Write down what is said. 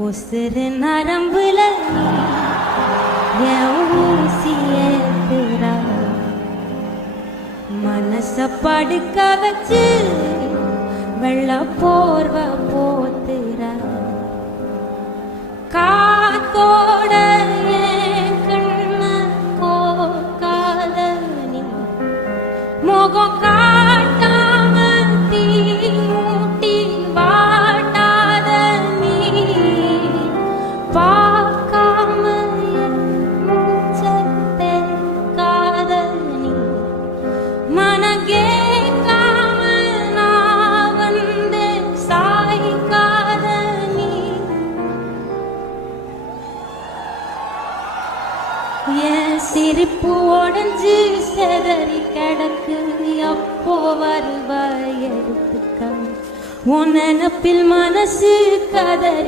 உசுறு நரம்புல என் ஊசி ஏத்துறா, மனச படுக்க வச்சு வெள்ள போர்வ போத்துறா. காத்தோட என் கண்ண கோக்காத நீ, முகம் காட்டாம தீ மூட்டி வாட்டாத நீ, பார்க்காம மூச்சத்தை காத நீ, மனகேக்காம நான் வந்து சாய்க்காத நீ. என் சிரிப்பு உடஞ்சு செதறி கிடக்கு, அப்போ வருவாய் எடுத்துக்க. உன் நினப்பில் மனசு கதறி